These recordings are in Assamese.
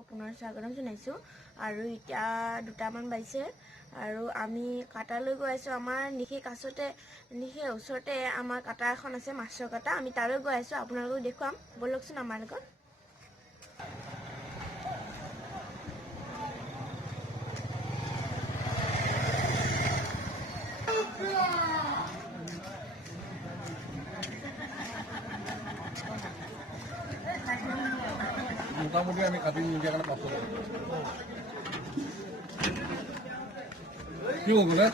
আপোনালোকক পুনৰ স্বাগতম জনাইছোঁ। আৰু এতিয়া 2টামান বাজিছে আৰু আমি কাটালৈ গৈ আছোঁ। আমাৰ নিশি ওচৰতে আমাৰ কাটা এখন আছে, মাছৰ কাটা। আমি তালৈ গৈ আছোঁ, আপোনালোকক দেখুৱাম। ব'লকচোন আমাৰ লগত। মোটামুটি আমি কাটি নিদিয়াৰ কাৰণে 500 কি হ'ব বোলে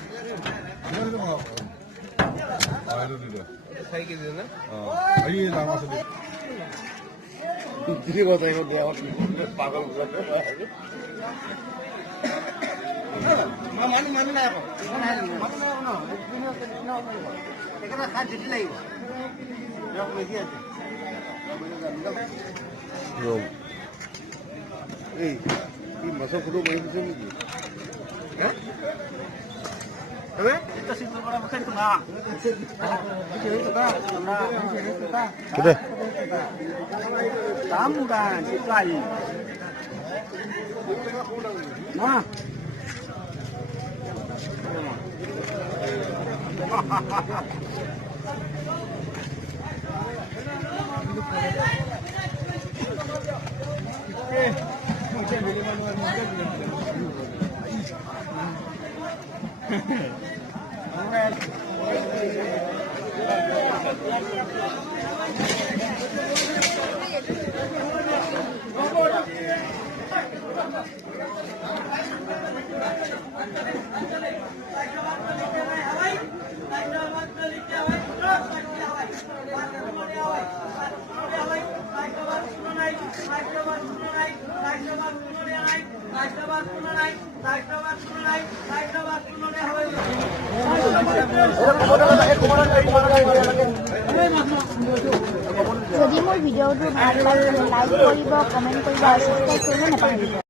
মাছৰ ফটো মাৰি দিছে নেকি? যদি মোৰ ভিডিঅ'টো ভাল লাগে লাইক কৰিব, কমেণ্ট কৰিব আৰু ছাবস্ক্ৰাইব কৰিব নাপাহৰিব।